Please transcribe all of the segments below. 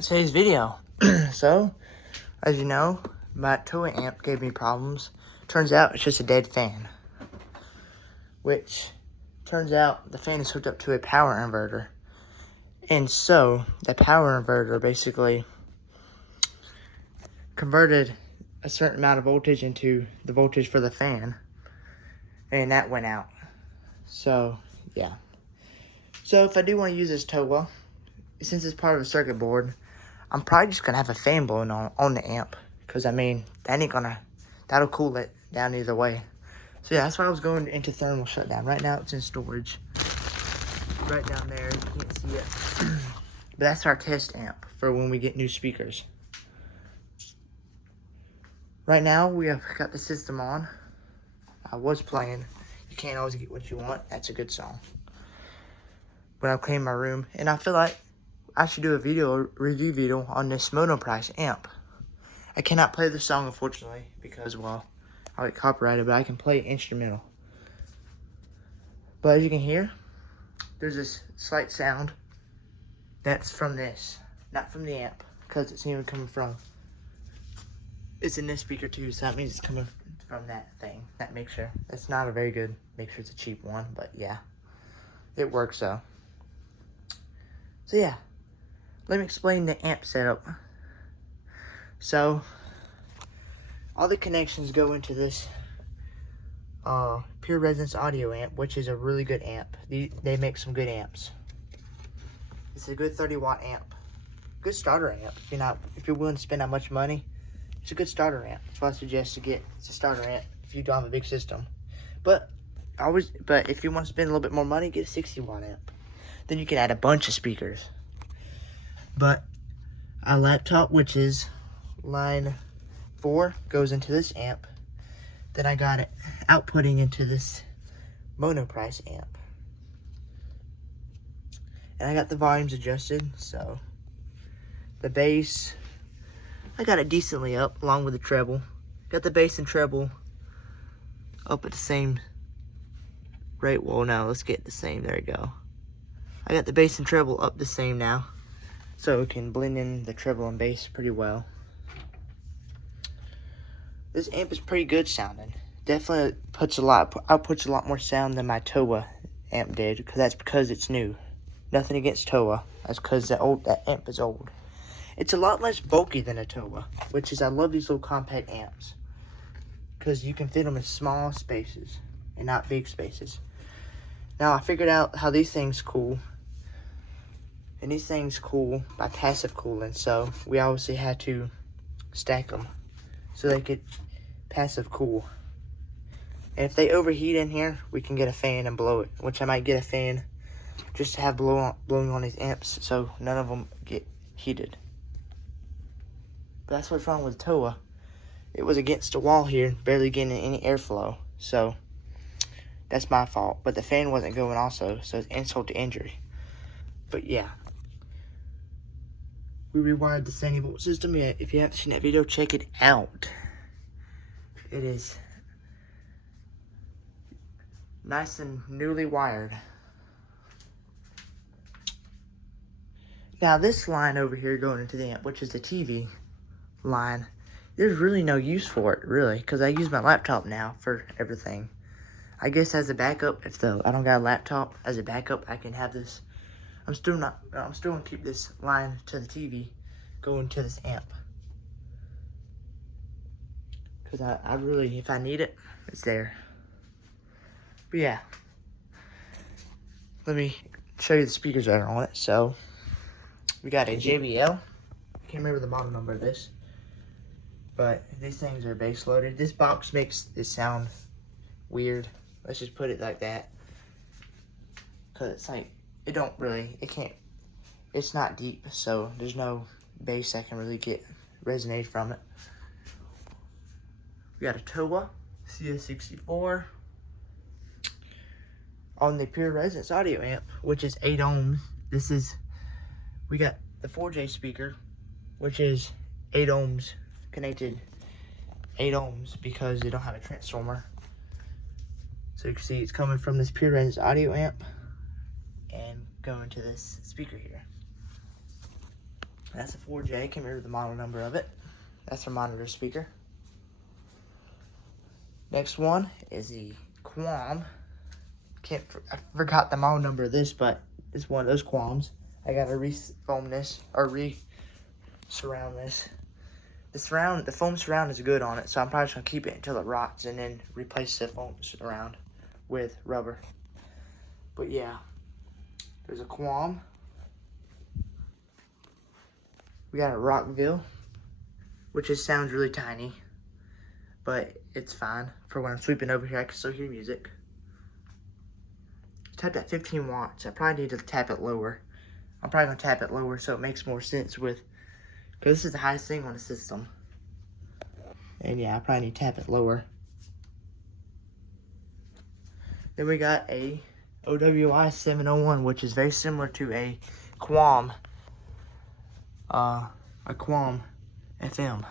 Alright, today's video. So, as you know, my Toa amp gave me problems. Turns out it's just a dead fan. Which, turns out the fan is hooked up to a power inverter. And so, the power inverter basically converted a certain amount of voltage into the voltage for the fan. And that went out. So, yeah. So, if I do want to use this Toa, since it's part of a circuit board, I'm probably just going to have a fan blowing on the amp. Because, I mean, that'll cool it down either way. So, yeah, that's why I was going into thermal shutdown. Right now, it's in storage. Right down there. You can't see it. But that's our test amp for when we get new speakers. Right now, we have got the system on. I was playing You Can't Always Get What You Want. That's a good song. When I clean my room. And I feel like I should do a review video on this Monoprice amp. I cannot play the song, unfortunately, because, well, I'll get copyrighted, but I can play instrumental. But as you can hear, there's this slight sound that's from this, not from the amp, because it's even coming from, it's in this speaker too, so that means it's coming from that thing, that mixer. It's not a very good mixer, it's a cheap one, but yeah, it works though. So yeah, let me explain the amp setup. So, all the connections go into this Pure Resonance audio amp, which is a really good amp. They make some good amps. It's a good 30-watt amp. Good starter amp. If you're willing to spend that much money, it's a good starter amp. That's why I suggest to get it's a starter amp if you don't have a big system. But if you want to spend a little bit more money, get a 60-watt amp. Then you can add a bunch of speakers. But our laptop, which is line 4, goes into this amp. Then I got it outputting into this Monoprice amp. And I got the volumes adjusted, so the bass, I got it decently up along with the treble. Got the bass and treble up at the same rate. Well, no, let's get the same. There you go. I got the bass and treble up the same now, so it can blend in the treble and bass pretty well. This amp is pretty good sounding. Definitely outputs a lot more sound than my Toa amp did, that's because it's new. Nothing against Toa. That's because that amp is old. It's a lot less bulky than a Toa, which is, I love these little compact amps, because you can fit them in small spaces and not big spaces. Now, I figured out how these things cool. And these things cool by passive cooling, so we obviously had to stack them so they could passive cool. And if they overheat in here, we can get a fan and blow it, which I might get a fan just to have blowing on these amps so none of them get heated. But that's what's wrong with Toa. It was against the wall here, barely getting any airflow, so that's my fault. But the fan wasn't going also, so it's insult to injury. But yeah. We rewired the 70-volt system. Yeah, if you haven't seen that video, check it out. It is nice and newly wired. Now this line over here going into the amp, which is the TV line, there's really no use for it, really, because I use my laptop now for everything. I guess as a backup, if I don't got a laptop, as a backup, I can have this. I'm still gonna keep this line to the TV going to this amp. Because I really, if I need it, it's there. But yeah. Let me show you the speakers that are on it. So, we got a JBL. I can't remember the model number of this. But these things are base loaded. This box makes it sound weird. Let's just put it like that. Because it's like, it's not deep, so there's no bass that can really resonate from it. We got a Toa CS64 on the Pure Resonance audio amp, which is 8 ohms. We got the 4J speaker, which is 8 ohms connected, 8 ohms because they don't have a transformer. So you can see it's coming from this Pure Resonance audio amp and going to this speaker here. That's a 4J. Can't remember the model number of it. That's our monitor speaker. Next one is the Qualm. I forgot the model number of this, but it's one of those Qualms. I gotta re-foam this, or re-surround this. The foam surround is good on it, so I'm probably just gonna keep it until it rots and then replace the foam surround with rubber. But yeah, there's a Qualm. We got a Rockville, which just sounds really tiny, but it's fine. For when I'm sweeping over here, I can still hear music. Tapped at 15 watts. I probably need to tap it lower. I'm probably gonna tap it lower so it makes more sense because this is the highest thing on the system. And yeah, I probably need to tap it lower. Then we got a OWI 701, which is very similar to a Qualm. A Qualm FM.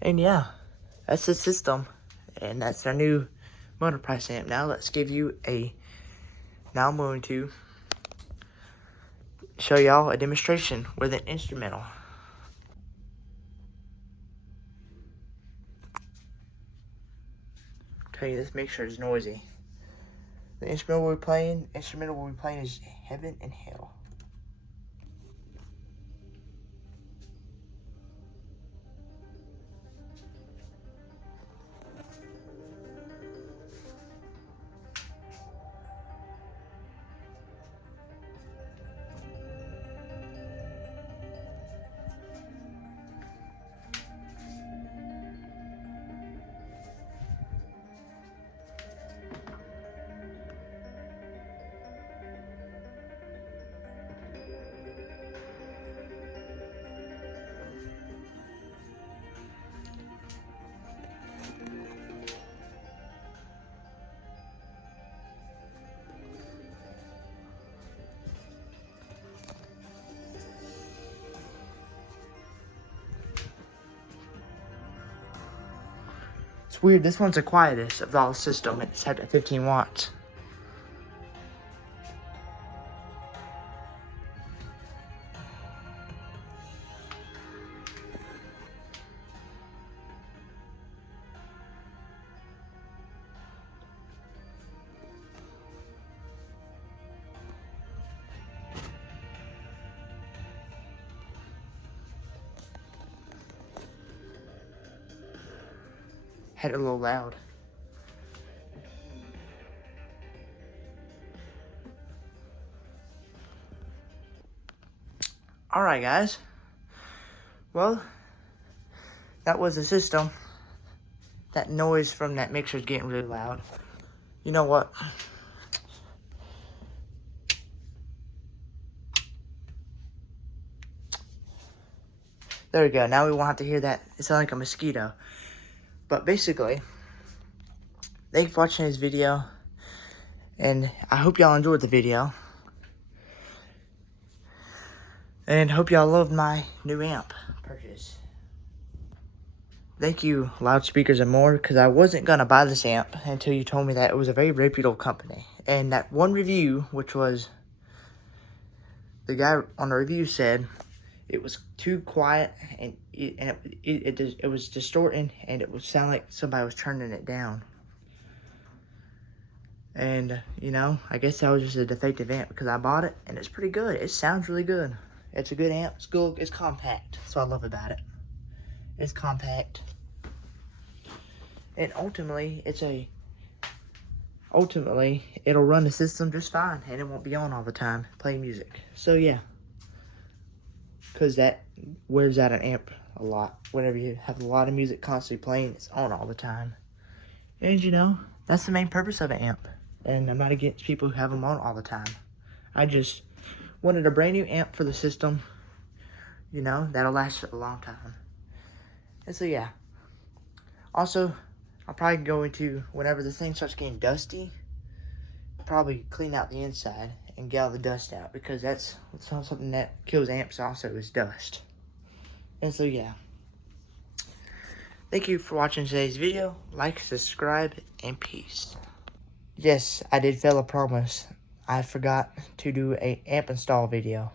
And yeah, that's the system. And that's our new Monoprice amp. Now I'm going to show y'all a demonstration with an instrumental. Tell you this mixture is noisy. The instrumental we'll be playing is Heaven and Hell. It's weird, this one's the quietest of all the system. It's set at 15 watts. Had it a little loud. Alright guys, well, that was the system. That noise from that mixer is getting really loud. You know what? There we go, now we won't have to hear that. It sounds like a mosquito. But basically, thank you for watching this video, and I hope y'all enjoyed the video. And hope y'all loved my new amp purchase. Thank you, Loudspeakers and More, because I wasn't going to buy this amp until you told me that it was a very reputable company. And that one review, which was, the guy on the review said it was too quiet and it was distorting and it would sound like somebody was turning it down. And, you know, I guess that was just a defective amp because I bought it and it's pretty good. It sounds really good. It's a good amp. It's good. It's compact. That's what I love about it. It's compact. And ultimately, it'll run the system just fine and it won't be on all the time playing music. So, yeah. Because that wears out an amp a lot. Whenever you have a lot of music constantly playing, it's on all the time. And, you know, that's the main purpose of an amp. And I'm not against people who have them on all the time. I just wanted a brand new amp for the system. You know, that'll last a long time. And so, yeah. Also, I'm probably going to, whenever this thing starts getting dusty, probably clean out the inside and get all the dust out. Because that's something that kills amps also is dust. And so, yeah. Thank you for watching today's video. Like, subscribe, and peace. Yes, I did fail a promise. I forgot to do a amp install video.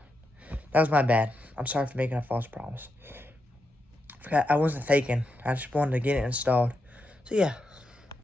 That was my bad. I'm sorry for making a false promise. I wasn't faking. I just wanted to get it installed. So yeah,